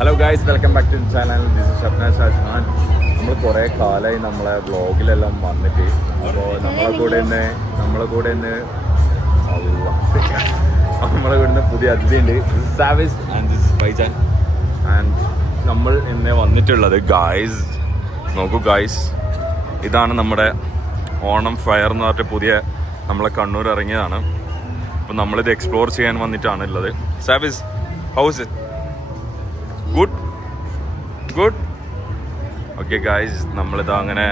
Hello guys, welcome back to channel. This is Shafnas Asman. നമ്മൾ കുറേ കാലമായി നമ്മളെ വ്ളോഗിലെല്ലാം വന്നിട്ട്. അപ്പോൾ നമ്മളെ കൂടെ ഇന്ന് പുതിയ അതിഥി ഉണ്ട്. സാവിസ് ആൻഡ് ദിസ് ബൈജാൻ. ആൻഡ് നമ്മൾ ഇന്ന് വന്നിട്ടുള്ളത് ഗായ്സ്, നോക്കൂ ഗായ്സ്, ഇതാണ് നമ്മുടെ ഓണം ഫയർ എന്ന് പറഞ്ഞിട്ട് പുതിയ നമ്മളെ കണ്ണൂർ ഇറങ്ങിയതാണ്. അപ്പം നമ്മളിത് എക്സ്പ്ലോർ ചെയ്യാൻ വന്നിട്ടാണ് ഉള്ളത്. Savis, how's it? Good. Okay guys, നമ്മളിതാ അങ്ങനെ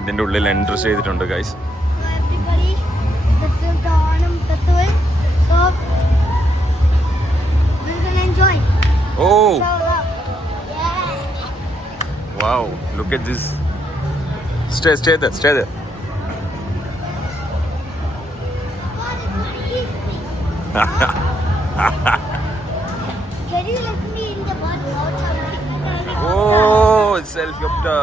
ഇതിൻ്റെ ഉള്ളിൽ എൻറ്റർ ചെയ്തിട്ടുണ്ട് guys. Oh! Wow, look at this. Stay there. Oh, it's helicopter.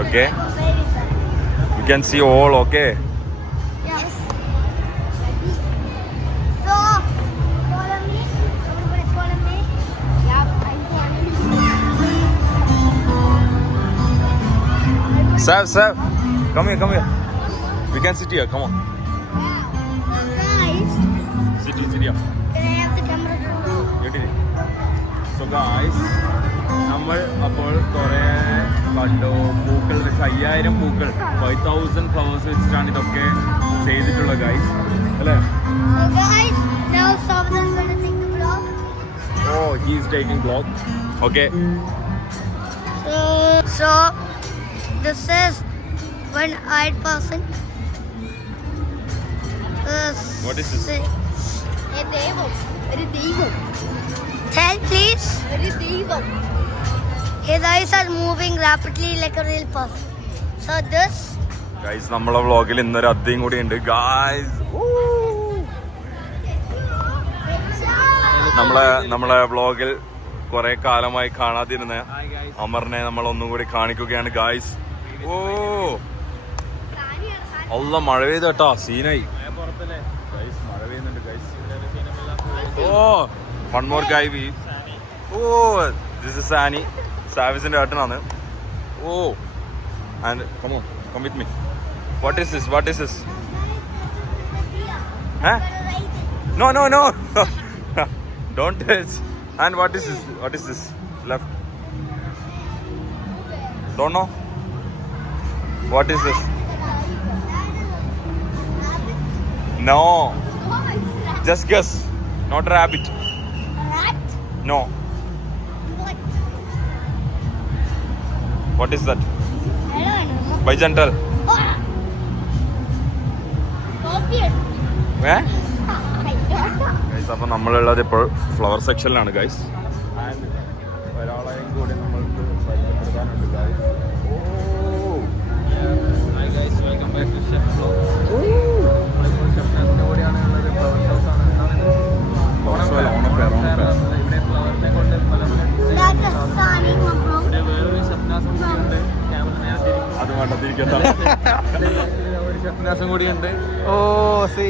Okay, you can see all. Okay, yes. So follow me. Everybody follow me. Yeah, Sav, come here. We can sit here. Come on. guys, Sit here. can I have the camera to So guys, നമ്മൾ അപ്പോൾ കുറേ കണ്ടു. പൂക്കൾ വെച്ച് 5000 പൂക്കൾ, 5000 flowers വെച്ചിട്ടാണ് ഇതൊക്കെ ചെയ്തിട്ടുള്ള ഗൈസ്, അല്ലേ? So guys, now Savan is going to take the vlog. Oh, he is taking vlog. Okay. So this is one-eyed person. What is this? A devam. Tell please. Very devam. His eyes are moving rapidly like a real person. So this. Guys, നമ്മളെ വ്ളോഗിൽ ഇന്നൊരു അതിഥിയും കൂടി ഉണ്ട് guys. നമ്മളെ വ്ളോഗിൽ കുറെ കാലമായി കാണാതിരുന്ന അമറിനെ നമ്മൾ ഒന്നും കൂടി കാണിക്കുകയാണ് ഗൈസ്. ഓ അല്ല, മഴ പെയ്ത കേട്ടോ, സീനായി. മഴ പെയ്യുന്നുണ്ട് guys. Oh, one more guy. Oh, this is Sani, സാവിസിന്റെ ഏട്ടനാണ്. Oh, and come with me. What is this? Huh? No. Don't touch. And what is this? Left. Don't know. What is this? No. Just guess. Not a rabbit. Rat? No. What? What is that? I don't know. By gentle. Scorpion. Eh? I don't know. Guys, അപ്പോൾ നമ്മളുള്ളത് ഇപ്പോൾ flower സെക്ഷനിലാണ് guys. And ഒരാളെയും കൂടി നമ്മൾക്ക് പരിചയപ്പെടുത്താനുണ്ട് guys. Hi guys, welcome back to Chef Vlog. ഷെഫ്നാസിന്റെ കൂടെയാണ് ഉള്ളത്. ഫ്ലവർ ഷോസ് ആണ്. ഇവിടെ ഫ്ലവറിനെ കൊണ്ട് പല That is Sunny, my bro. ഇവിടെ വേറൊരു ഷെഫ്നാസും കൂടിയുണ്ട്. ക്യാമറ നേരത്തെ അത് വേണ്ടതിരിക്കട്ടെ. ഒരു ഷെഫ്നാസും കൂടിയുണ്ട്. ഓ see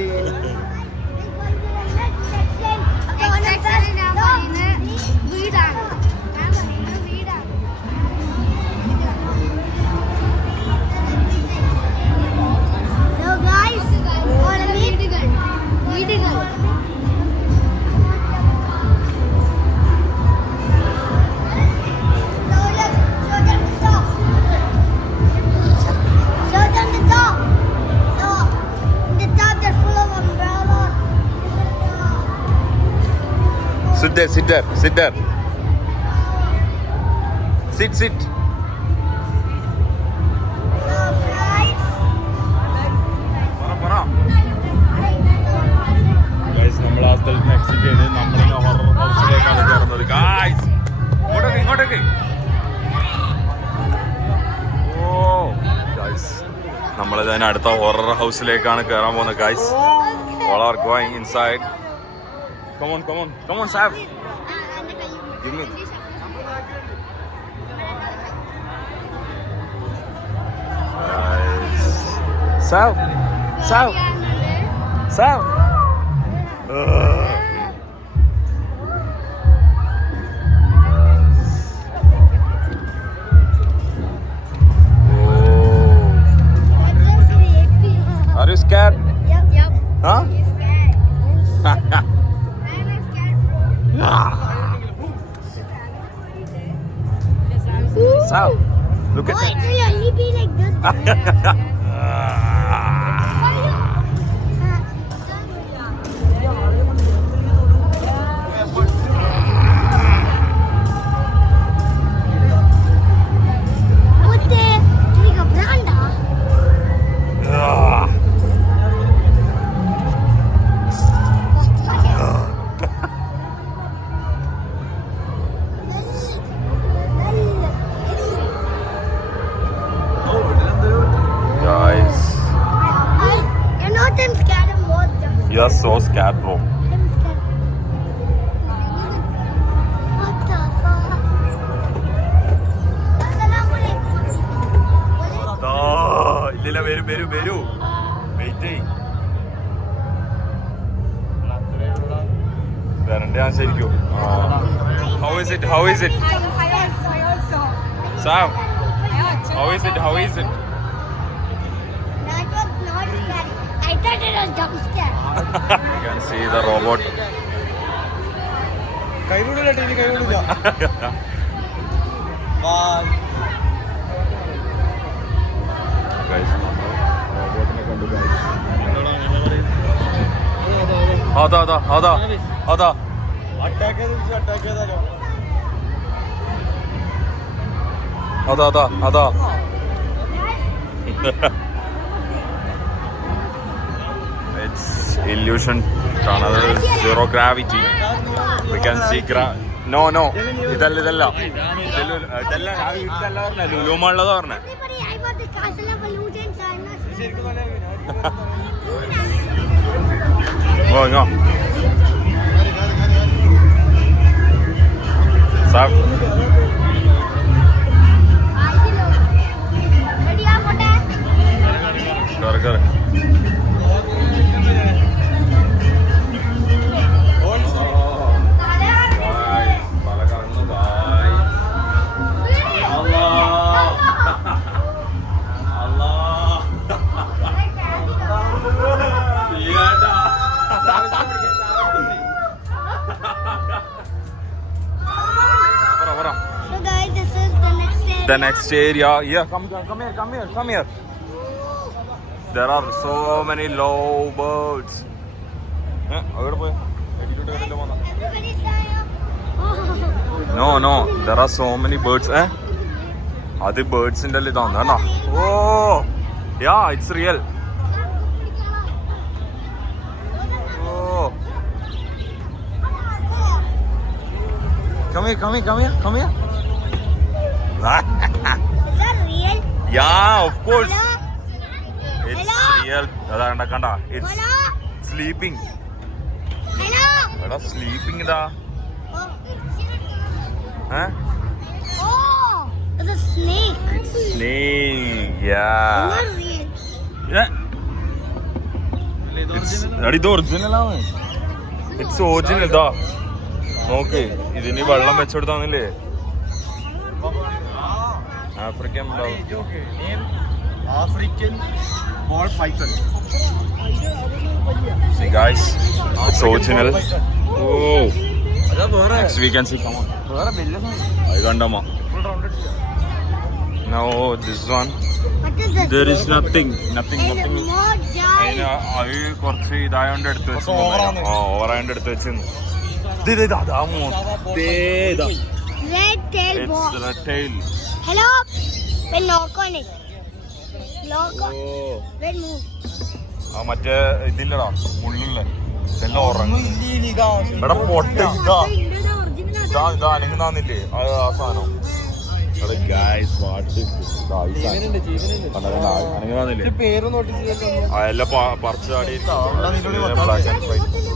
So guys, follow me. Show them the top. So the top they're full of umbrellas. Sit there. Sit. So guys, guys, നമ്മൾ ആ സ്ഥലത്ത് എക്സിറ്റ് ചെയ്ത് നമ്മളിങ്ങനെ ഹൊറർ ഹൗസിലേക്കാണ് കയറുന്നത് ഗൈസ്. ഞാൻ അടുത്ത ഹൊറർ ഹൗസിലേക്കാണ് കയറാൻ പോകുന്നത് guys. All are going inside. Come on, Sav. Give me. Guys. Sav. Are you scared? Yep. Huh? He's scared. I'm scared, bro. Sav, look at Oh, it will only be like this. Guys, You're not I'm scared, I'm more just. you are so scared, bro. I'm scared. What the fuck? Assalamualaikum. ഇല്ല വരൂ wait ചെയ് വരണ്ട ഞാൻ ശരിക്കും. How is it? Sam, how is it? That was not scary. I thought it was jump scare. You can see the robot. കൈവിടില്ല ടീനി കൈവിടില്ല. Guys, റോബോട്ടിനെ കണ്ടു guys. അതാ അറ്റാക്ക് ചെയ്താലോ? അതാ It's illusion tunnel, zero gravity. We can see no ഇതല്ല ലുലു മാളിലതാ പറഞ്ഞേ. Everybody, I got the castle of illusions. I'm not ശരിക്കും നല്ല ഇങ്ങോ സാബ് ready up for that. കയറി So guys, this is the next area. The next area. Yeah, come here. There are so many low birds. അവിടെ പോയി Everybody's lying up. No, there are so many birds. അത് ബേർഡ്സിന്റെ ഇതാണ് കേട്ടോ. Oh yeah it's real. Oh come here. Is that real? Yeah, of course. Hello? It's Hello? real. അതാ കണ്ട it's Hello? sleeping. Hello? എടാ sleeping ഇതാ. Oh, it's a snake. Snake. It's Yeah. not real. ഇത് original ആണ്. It's original ഇതാ നോക്ക്. ഇതിന് വെള്ളം വെച്ചെടുത്താന്നില്ലേ African African ball python. See guys, it's original. Oh, അതാ വേറെ next we can see. Come on. വേറെ വലിയ I kandama. Now this one. What is this? There is nothing. It's more giant. അത് കുറച്ച് ഇതായോണ്ട് എടുത്ത് വെച്ചു. ഓവറായോണ്ട് എടുത്ത് വെച്ചു. Red tail It's ball. the tail. Hello? We'll knock on it. Knock on. Oh. We'll move. ആ മറ്റേ ഇതില്ലടാ മുള്ളില്ല ഇതെല്ലാം ഉറങ്ങും. ഇവിടെ പൊട്ട ഇതാ The original. അനങ്ങുന്നില്ലേ ആ സാധനം. പേര് നോട്ടീസ് എല്ലാം പറിച്ചാടി.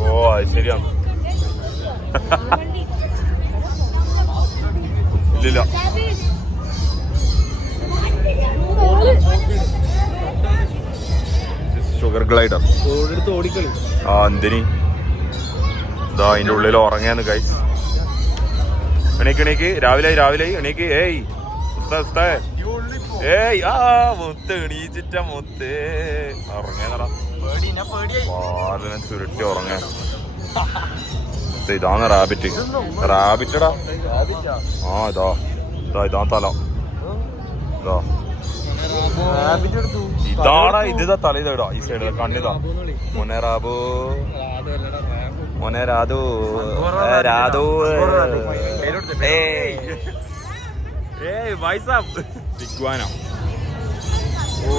ഓ അത് ശരിയാണ്. ഇല്ലില്ല. Sugar glider. ഓടിയെടുത്ത് ഓടിക്കളി. ആ എന്തിനി ഇതാ അതിൻ്റെ ഉള്ളിൽ ഉറങ്ങിയാന്ന് ഗൈസ്. എണീക്ക് രാവിലെ എണീക്ക്. ഏയ് ഏയ് ആ മുത്ത് എണീച്ചിട്ട മുത്ത് ഉറങ്ങാന്നടാ. പാലിനെ ചുരുട്ടി ഉറങ്ങാൻ. ഇതാണ് റാബിറ്റടാ. ആ ഇതാ തല. ഇതാടാ ഇതാ തല. ഇതാ ഈ സൈഡ് കണ്ണിതാ. മോനെ റാബു രാധു. ഏയ് വൈസാബ് ടിഗ്വാന. ഓ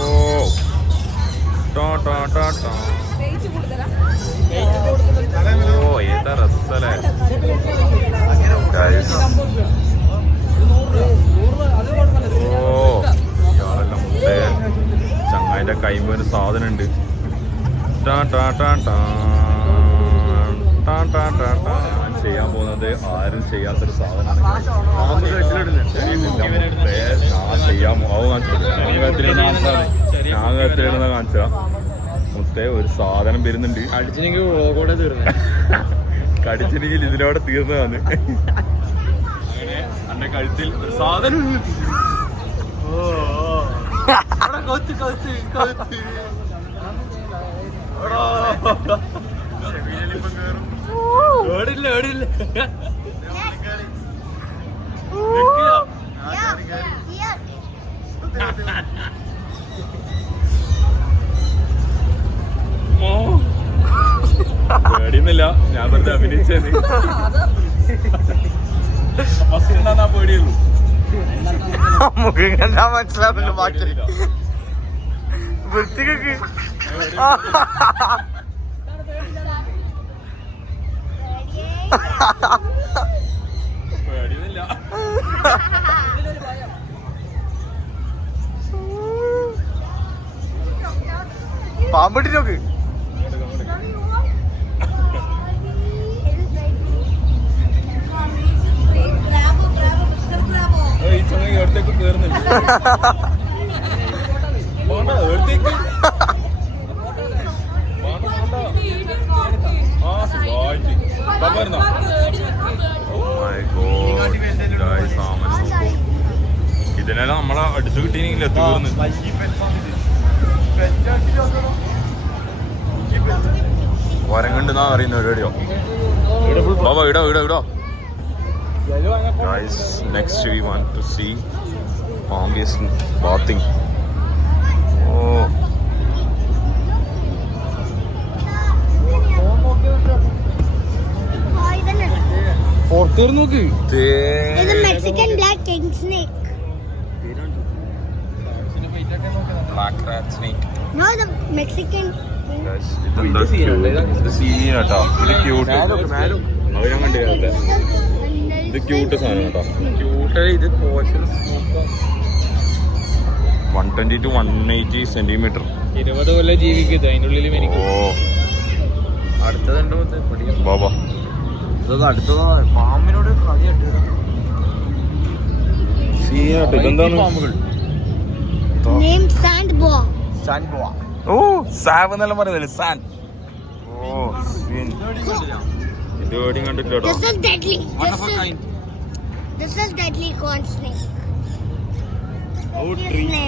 ഓ ഏതാ രസല്ലേ ഓ ഇയാളെല്ലാം മുട്ടേ. ചങ്ങായിന്റെ കൈമ്പൊരു സാധനം ഉണ്ട്. ചെയ്യാൻ പോകുന്നത് ആരും ചെയ്യാത്തൊരു സാധനമാണ്. ഞാകത്തിലിടുന്ന കാണിച്ചാ മുത്തേ ഒരു സാധനം വരുന്നുണ്ട്. കടിച്ചിനെങ്കിൽ ഇതിലൂടെ തീർന്നതാണ്. അങ്ങനെ എന്റെ കഴുത്തിൽ ഒരു സാധനം. പേടിയൊന്നുമില്ല, ഞാൻ വെറുതെ അഭിനയിച്ചത്. ഫസ്റ്റ് എന്നാ പേടിയുള്ളൂ. മുഖം കണ്ടാ മനസ്സിലാവില്ല. ബാക്കി വൃത്തികൊക്കെ പേടിയൊന്നുമില്ല. പാമ്പട്ടി നോക്ക്. ഈ ചങ്ങ അടുത്തേക്ക് കേറുന്നില്ല. അടുത്തേക്ക് ഇതിനെല്ലാം നമ്മളെ അടുത്ത് കിട്ടിയെങ്കിൽ തീർന്ന്. വരങ്ങണ്ടെന്നാ അറിയുന്ന പരിപാടിയോ. ബാബാ ഇടോ. Guys, next we want to see Palm is bathing. Oh. നോക്ക്. Mexican black king snake. Black rat snake. No, the Mexican. Guys, ഇത് സീൻ കേട്ടോ. ഇത് ക്യൂട്ട്. അത് ഞാൻ കണ്ടില്ല. ഇത് ക്യൂട്ട് സാധനം കേട്ടോ. ഇത് 120 to 180 സെന്റിമീറ്റർ. 20 കൊല്ലം ജീവിക്കുന്നത് അതിൻ്റെ ഉള്ളിൽ. ഓ അടുത്തതുണ്ടോ ബാബാ. അടുത്തതാ പാമ്പിനോട് സീനാട്ടോ. ഇതെന്താണ്? പാമ്പുകൾ. Named sand boa. ഓ സാവ് എന്നെല്ലാം പറയുന്നില്ല. സാൻ. ഓ സീൻ. ഇത് എവിടെയും കണ്ടിട്ടോ. This is deadly. This is deadly corn snake.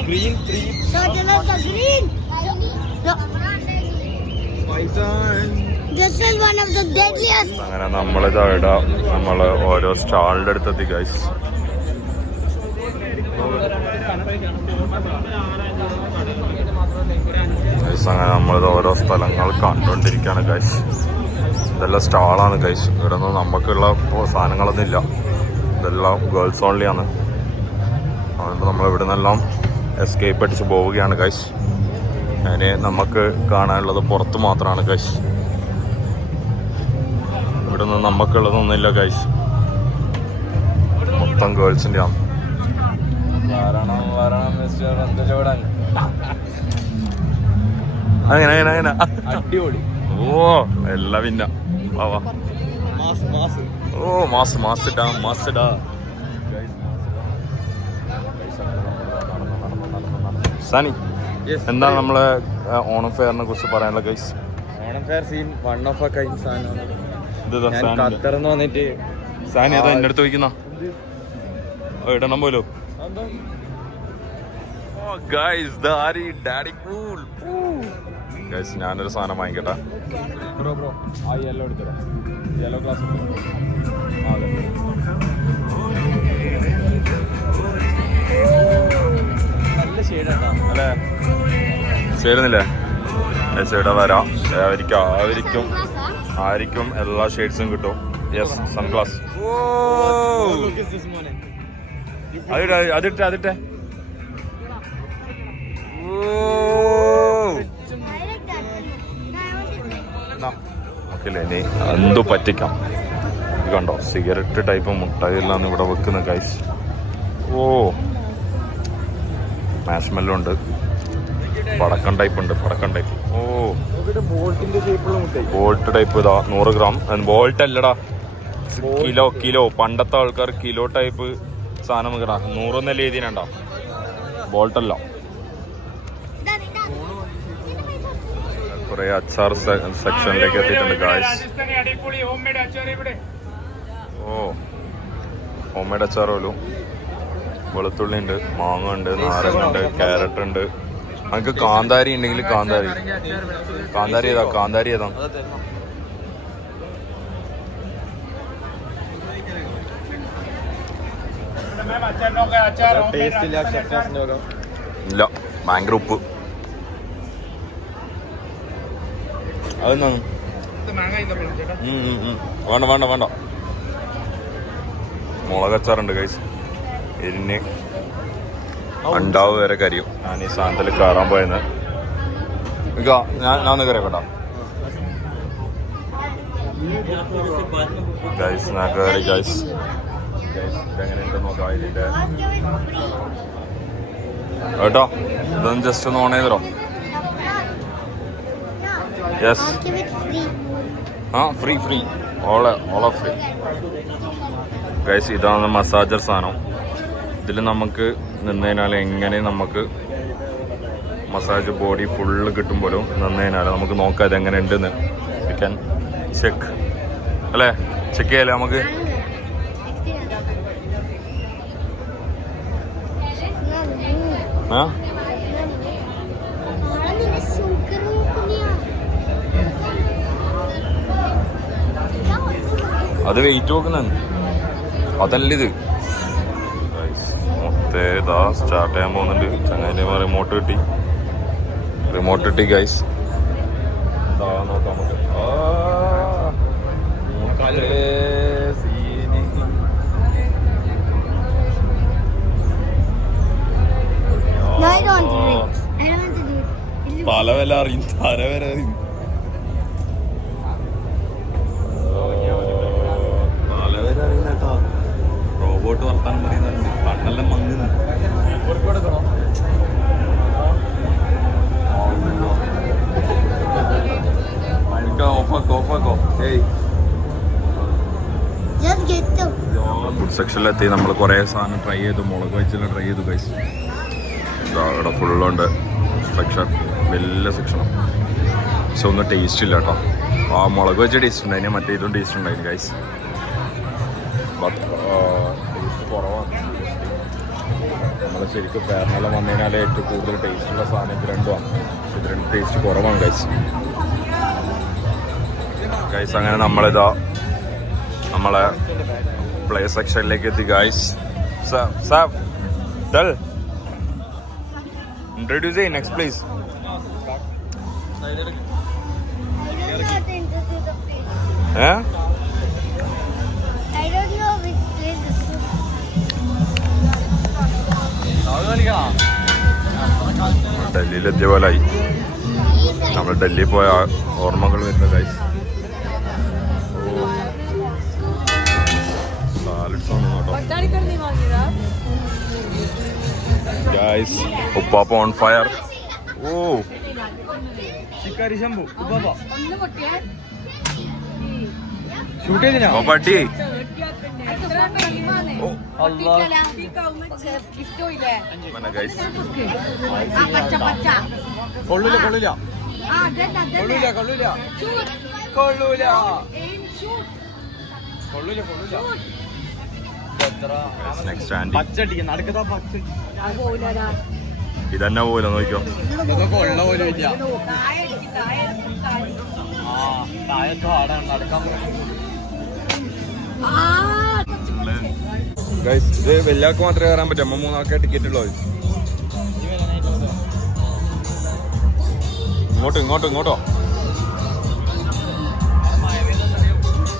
Green tree. So this is the green. No. This is one of the deadliest. അങ്ങനെ നമ്മളിതാ ഇടാം. നമ്മള് ഓരോ സ്റ്റാളിന്റെ അടുത്തെത്തി ഗൈസ്. അങ്ങനെ നമ്മളിത് ഓരോ സ്ഥലങ്ങൾ കണ്ടുകൊണ്ടിരിക്കുകയാണ് ഗൈസ്. ഇതെല്ലാം സ്റ്റാളാണ് ഗൈസ്. ഇവിടെ നിന്ന് നമുക്കുള്ള സാധനങ്ങളൊന്നും ഇല്ല. ഇതെല്ലാം ഗേൾസ് ഓൺലി ആണ്. അതുകൊണ്ട് നമ്മൾ ഇവിടെ നിന്നെല്ലാം എസ്കേപ്പ് അടിച്ച് പോവുകയാണ് ഗൈസ്. അതിന് നമുക്ക് കാണാനുള്ളത് പുറത്ത് മാത്രമാണ് ഗൈസ്. ഇവിടെ നിന്ന് നമുക്കുള്ളതൊന്നുമില്ല ഗൈസ്. മൊത്തം ഗേൾസിൻ്റെ ആണ്. വരണം മിസ്റ്റർ അന്തലോടൻ. അങ്ങനെ അങ്ങനെ അങ്ങനെ അടിപൊളി. ഓ എല്ലാം പിന്നെ വാ വാ. ഓ മാസ് മാസിടാ മാസിടാ. സനി എന്താണ് നമ്മളെ ഓണം ഫെയറിനെ കുറിച്ച് പറയാനുള്ള guys? Onam fair scene one of a kind സാധനമാണ്. ഇതാ ഞാൻ ഖത്തറിന്ന് വന്നിട്ട് സാനി ഏതാ എൻ്റെ അടുത്ത് ചോദിക്കുന്ന ഇടണം പോലോ. ഗൈസ് ഞാനൊരു സാധനം വാങ്ങിക്കട്ടെ. ബ്രോ ആ യെല്ലോ എടുത്തോ. യെല്ലോ ഗ്ലാസ് നല്ല ഷെയ്ഡാ അല്ലേ? ചേരുന്നില്ലേ? ഇവിടെ വരാം. ആയിരിക്കും എല്ലാ ഷെയ്ഡ്സും കിട്ടും. Yes sunglass. അതിട്ടെ ഓക്കെല്ലേ? ഇനി എന്തു പറ്റിക്കാം. ഇത് കണ്ടോ സിഗരറ്റ് ടൈപ്പ് മുട്ടായിലാണ് ഇവിടെ വെക്കുന്ന ഗൈസ്. ഓ മാഷ്മെല്ലോ ഉണ്ട്, പടക്കം ടൈപ്പ് ഉണ്ട്, പടക്കം ടൈപ്പ്. ഓ ബോൾട്ട് ടൈപ്പ് ഇതാ 100 ഗ്രാം. ബോൾട്ട് അല്ലടാ, കിലോ. പണ്ടത്തെ ആൾക്കാർ കിലോ ടൈപ്പ് സാധനം വെക്കടാ. 100 എന്നല്ല എഴുതിനുണ്ടോ? ബോൾട്ടല്ല. കുറെ അച്ചാർ സെക്ഷനിലേക്ക് എത്തിയിട്ടുണ്ട് ഗായ്സ്. ഓ ഹോം മെയ്ഡ് അച്ചാർ പോലും. വെളുത്തുള്ളി ഉണ്ട്, മാങ്ങ ഉണ്ട്, നാരങ്ങ ഉണ്ട്, ക്യാരറ്റ് ഉണ്ട്. നമുക്ക് കാന്താരി ഉണ്ടെങ്കിൽ കാന്താരി ഏതാ? കാന്താരി ഏതാ? ഇല്ല, ഭയങ്കര ഉപ്പ്. അതെന്താണ്? വേണ്ട. മുളകച്ചാറുണ്ട് ഗൈസ്. എരിഞ്ഞ് ഉണ്ടാവ് വരെ കരിയും. ഞാൻ ഈ സാധനത്തിൽ കയറാൻ പോയെന്ന് ഞാൻ കയറിയോട്ടോ ഗൈസ്. ഞാൻ കയറി ഗൈസ്. എങ്ങനെയുണ്ട് നോക്കാം ഇതിന്റെ കേട്ടോ. ഇതൊന്നും ജസ്റ്റ് ഒന്ന് ഓൺ ചെയ്തോ. യെസ് ആ ഫ്രീ ഓള ഫ്രീ ഗൈസ്. ഇതാണ് മസാജർ സാധനം. ഇതിൽ നമുക്ക് നിന്നതിനാൽ എങ്ങനെ നമുക്ക് മസാജ് ബോഡി ഫുള്ള് കിട്ടുമ്പോഴും നിന്നതിനാൽ നമുക്ക് നോക്കാം ഇതെങ്ങനെ ഉണ്ടെന്ന്. യു ക്യാൻ ചെക്ക് അല്ലേ? ചെക്ക് ചെയ്യാല്ലേ നമുക്ക്? ആ അത് വെയിറ്റ് നോക്കുന്ന അതല്ല ഇത്. ഇതാ സ്റ്റാർട്ട് ചെയ്യാൻ പോകുന്നുണ്ട്. ചങ്ങായിൻ്റെ റിമോട്ട് കിട്ടി ഗൈസ്. ഇതാ നോക്കാം നമുക്ക്. പല വില അറിയും, തര വരെ അറിയും. റോബോട്ട് വർത്താനം പറയുന്നുണ്ട്. കണ്ണെല്ലാം മങ്ങുന്നു. ഫുഡ് സെക്ഷനിലെത്തി. നമ്മൾ കുറേ സാധനം ട്രൈ ചെയ്തു. മുളക് വെച്ചെല്ലാം ട്രൈ ചെയ്തു ഗൈസ്. ഇവിടെ ഫുള്ളുണ്ട് സെക്ഷൻ, വലിയ സെക്ഷനാണ്. പക്ഷെ ഒന്നും ടേസ്റ്റ് ഇല്ല കേട്ടോ. ആ മുളക് വെച്ച ടേസ്റ്റ് ഉണ്ടായിരുന്നു, മറ്റേ ഇതും ടേസ്റ്റ് ഉണ്ടായിരുന്നു ഗൈസ്. ടേസ്റ്റ് കുറവാണ്. നമ്മൾ ശരിക്കും ഫെയറിനെല്ലാം വന്നു കഴിഞ്ഞാൽ ഏറ്റവും കൂടുതൽ ടേസ്റ്റുള്ള സാധനം ഇത് രണ്ടുമാണ്. ഇത് രണ്ട് ടേസ്റ്റ് കുറവാണ് ഗൈസ്. അങ്ങനെ നമ്മളിതാ നമ്മളെ പ്ലേ സെക്ഷനിലേക്ക് എത്തി ഗൈസ്. ഇൻട്രൊഡ്യൂസ് ചെയ്യ് നെക്സ്റ്റ് പ്ലേസ്. ഡൽഹിയിലെത്തിയ പോലായി. നമ്മൾ ഡൽഹി പോയ ഓർമ്മകൾ വരുന്ന ഗൈസ്. സാലഡ്സ് ആണ് കേട്ടോ. ഗൈസ് ഉപ്പാപ്പ ഓൺ ഫയർ. ഓ ശിക്കാരി ശംഭു ഷൂട്ട് ചെയ്തിനാ പട്ടി. ഗൈസ് കൊള്ളൂല കൊള്ളൂല കൊള്ളൂല കൊള്ളൂല കൊള്ളൂല കൊള്ളൂല കൊള്ളൂല നെക്സ്റ്റ് ആൻഡി. പച്ചടിക്ക നടക്കതാ പച്ച ഇതന്നെ പോലെ നോക്കിയോ. ഇതൊക്കെ കൊള്ള പോലും ഇല്ല. ആ താഴത്ത് ആടാണ് നടക്കാൻ ഗൈസ് ഇത് വലിയാൾക്ക് മാത്രമേ കയറാൻ പറ്റൂ. അമ്മ 3 ആൾക്കേ ടിക്കറ്റ് ഉള്ളൂ. ഇങ്ങോട്ടോ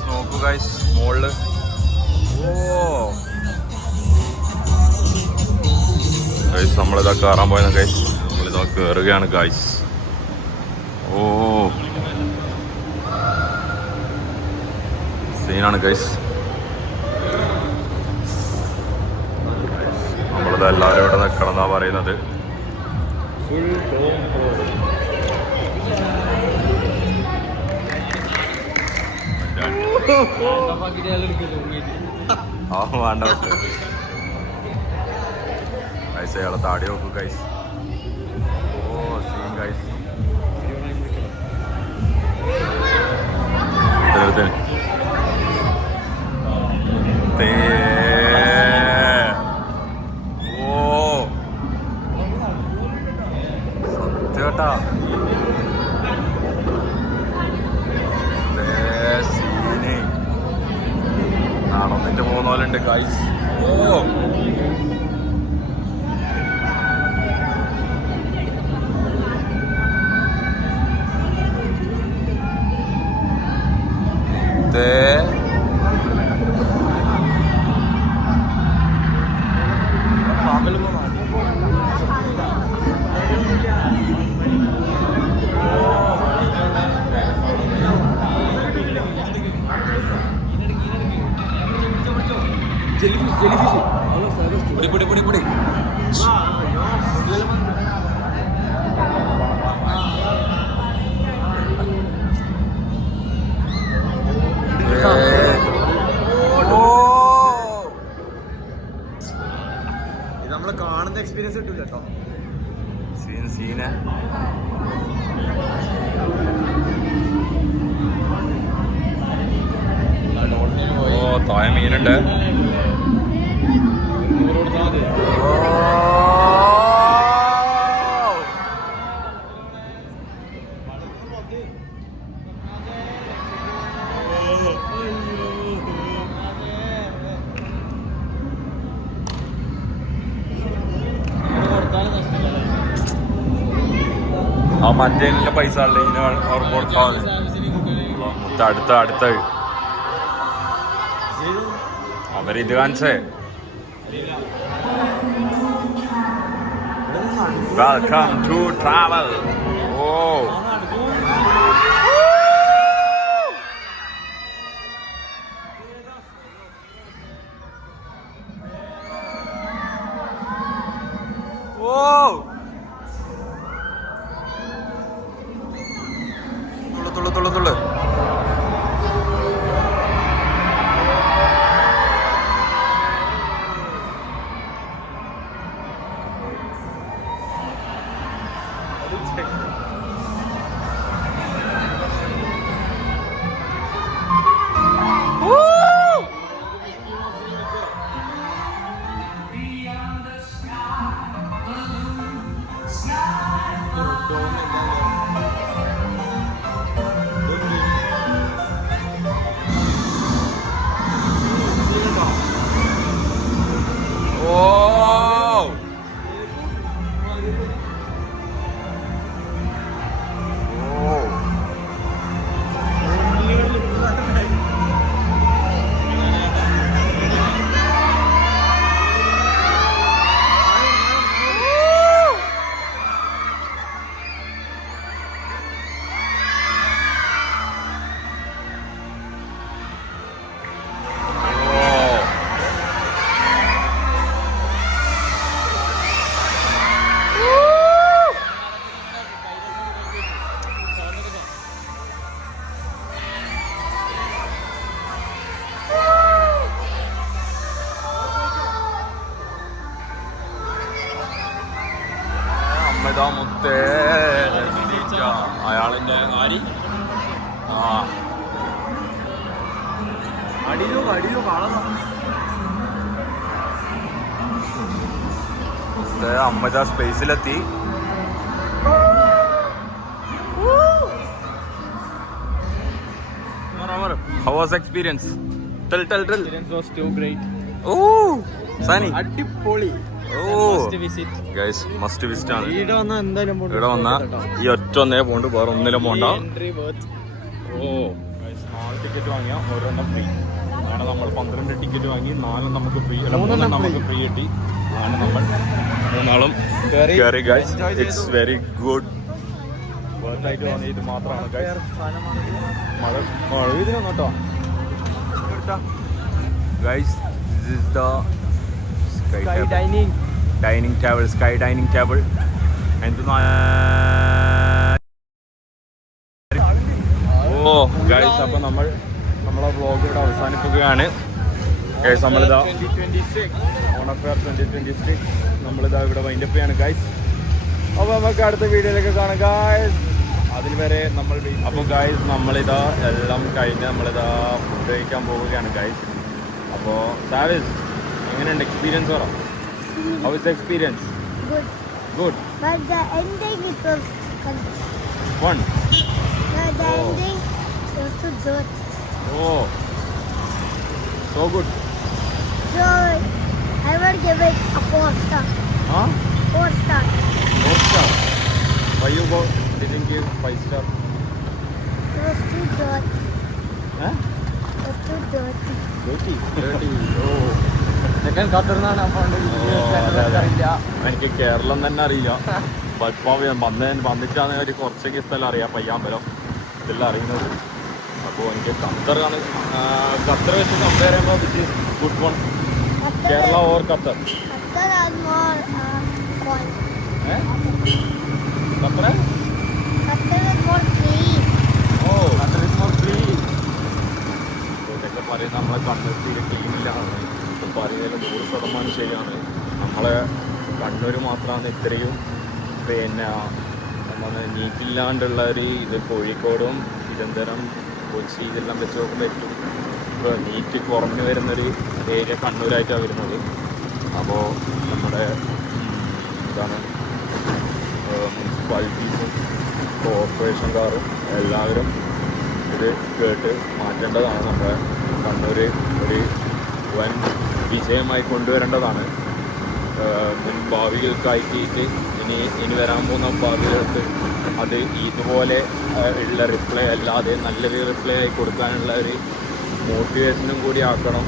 നോക്കൂ ഗൈസ് മോളില്. ഓ ഗൈസ് നമ്മളിതാ കയറാൻ പോയത് ഗൈസ്. നമ്മളിതാ കയറുകയാണ് ഗൈസ്. ഓ സീനാണ് ഗൈസ്. നമ്മളിത് എല്ലാവരും ഇവിടെ നിൽക്കണമെന്നാ പറയുന്നത്. ആ വേണ്ട ഗൈസ് അയാളെ താടി നോക്കൂ ഗൈസ്. ഓ സീൻ ഗൈസ്. ഓ സത്യേട്ടാ സീന് നടന്നിട്ട് പോകുന്ന പോലെ ഉണ്ട് ഗൈസ്. ഓ പൊടി ഇത് നമ്മള് കാണുന്ന എക്സ്പീരിയൻസ് കിട്ടൂല കേട്ടോ. സീന ഓ താഴെ മീനുണ്ട്. ആ മറ്റേ പൈസ ഉള്ള ഇതിന് കൊടുത്താൽ അടുത്ത അവരിത് കാണിച്ചേ. Welcome to travel. ഓ തുള്ളു അമ്മതാ മുത്തേ അയാളിന്റെ കാരി ആ അമ്മതാ സ്പേസിലെത്തി. How was experience? Tell. Experience was too great. Oh, Sani. അടിപൊളി. Oh, Must visit. guys, must visit ആണ്. ഇവിടെ വന്നാ എന്തായാലും ഇവിടെ വന്നാ ഈ ഒറ്റ ഒന്നേ പോണ്ട്, വേറെ ഒന്നിലും പോണ്ട. Entry worth. ഓ, നാല് ടിക്കറ്റ് വാങ്ങിയാൽ ഒരെണ്ണം ഫ്രീ. അങ്ങനെ നമ്മൾ 12 ടിക്കറ്റ് വാങ്ങി 4 നമുക്ക് ഫ്രീ, 3 നമുക്ക് ഫ്രീ കിട്ടി. അങ്ങനെ നമ്മൾ 3 കയറി ഗൈസ്. It's very good. വേർത്തായിട്ട് തോന്നി ഇത് മാത്രമാണ് ഗൈസ്. മഴ ഇതിനൊന്നും കേട്ടോ guys. This is the Sky dining. Dining table, sky dining table. Oh guys, അപ്പോൾ നമ്മളെ വ്ളോഗ് ഇവിടെ അവസാനിപ്പിക്കുകയാണ് ഗൈസ്. നമ്മളിതാ 2026. ഓണഫെയർ 2026 നമ്മളിതാ ഇവിടെ വൈൻഡപ്പ് ചെയ്യാണ് ഗൈസ്. അപ്പോൾ നമുക്ക് അടുത്ത വീഡിയോയിലൊക്കെ കാണാം ഗൈസ്. അതിന് വരെ അപ്പോൾ ഗൈസ് നമ്മളിതാ എല്ലാം കഴിഞ്ഞ് നമ്മളിതാ ഫുഡ് കഴിക്കാൻ പോവുകയാണ് ഗൈസ്. അപ്പോൾ സാവിസ്, എങ്ങനെയുണ്ട് എക്സ്പീരിയൻസ് പറ? How is experience? Good. Good. But the ending it was fun. the ending was too good. ഓ, so good. So I will give it a 4 star. ആ 4 star. 4 star. Why you didn't give 5 star? It was too dirty. Eh? It was too dirty. Dirty. Oh. ചെക്കൻ ഖത്തറിനാണ്. എനിക്ക് കേരളം തന്നെ അറിയില്ല. ഇപ്പോൾ വന്നിട്ടാണ് ഒരു കുറച്ചൊക്കെ സ്ഥലം അറിയാം. പയ്യാമ്പലം ഇതെല്ലാം അറിയുന്നത്. അപ്പോൾ എനിക്ക് ഖത്തറാണ്. ഖത്തർ വെച്ച് കമ്പയർ ചെയ്യുമ്പോൾ which is good one? Kerala or Qatar? Qatar has more coin. Qatar? Qatar is more clean. ഓ, ഖത്തർ ഇസ് മോർ ക്ലീൻ. ഇതൊക്കെ പറയും നമ്മളെ കണ്ണൂർ തീരെ ക്ലീനില്ല. പറയുന്നതിൽ 100% ശരിയാണ്. നമ്മളെ കണ്ണൂർ മാത്രമാണ് ഇത്രയും എന്താണ് നീറ്റില്ലാണ്ടുള്ള ഒരു ഇത്. കോഴിക്കോടും തിരുവനന്തപുരം, കൊച്ചി ഇതെല്ലാം വെച്ച് നോക്കുമ്പോൾ ഏറ്റവും ഇപ്പോൾ നീറ്റ് കുറഞ്ഞു വരുന്നൊരു ഏരിയ കണ്ണൂരായിട്ടാണ് വരുന്നത്. അപ്പോൾ നമ്മുടെ എന്താണ് മുനിസിപ്പാലിറ്റീസും കോർപ്പറേഷൻകാരും എല്ലാവരും ഇത് കേട്ട് മാറ്റേണ്ടതാണ്. നമ്മുടെ കണ്ണൂർ ഒരു വൻ വിജയമായി കൊണ്ടുവരേണ്ടതാണ്. ഭാവികൾക്കായിട്ട് ഇനി വരാൻ പോകുന്ന ഭാവികൾക്ക് അത് ഇതുപോലെ ഉള്ള റിപ്ലൈ അല്ലാതെ നല്ലൊരു റിപ്ലൈ ആയി കൊടുക്കാനുള്ള ഒരു മോട്ടിവേഷനും കൂടി ആക്കണം.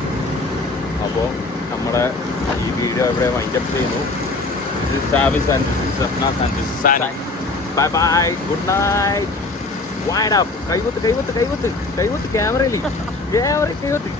അപ്പോൾ നമ്മുടെ ഈ വീഡിയോ ഇവിടെ വൈൻഡപ്പ് ചെയ്യുന്നു. This is Savis and this is Safnas and this is Sani. Bye bye. Good night. Wind up. കൈവത്ത് ക്യാമറയിൽ കൈവത്ത്.